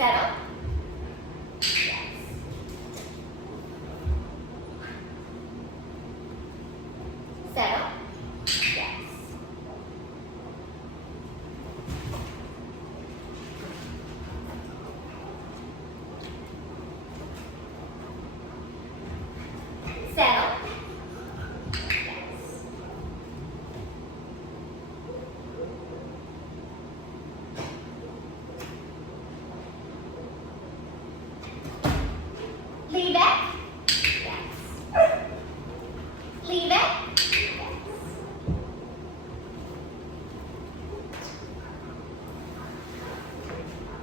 Settle. Yes. Settle. Yes. Settle. Yes. Leave it. Yes. Leave it. Yes.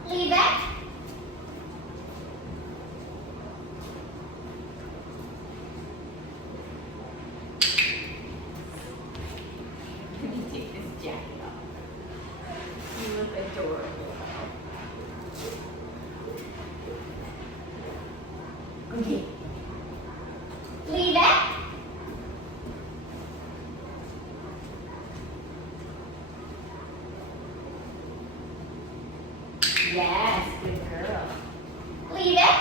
Leave it. Let me take this jacket off. You look adorable. Okay. Leave it. Yes, good girl. Leave it.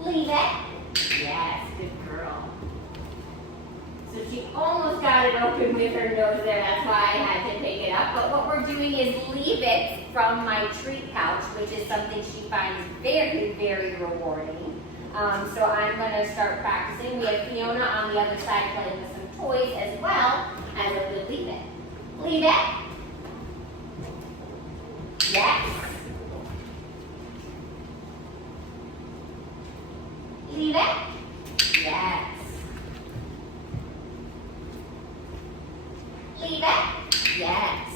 Leave it. Yes, good girl. So she almost got it open with her nose there. That's why I had to pick it up. But what we're doing is leave it from my treat pouch, which is something she finds very, very rewarding. So I'm going to start practicing. We have Fiona on the other side playing with some toys as well as a good leave it. Leave it. Yes. Leave it. Yes. Leave it. Yes.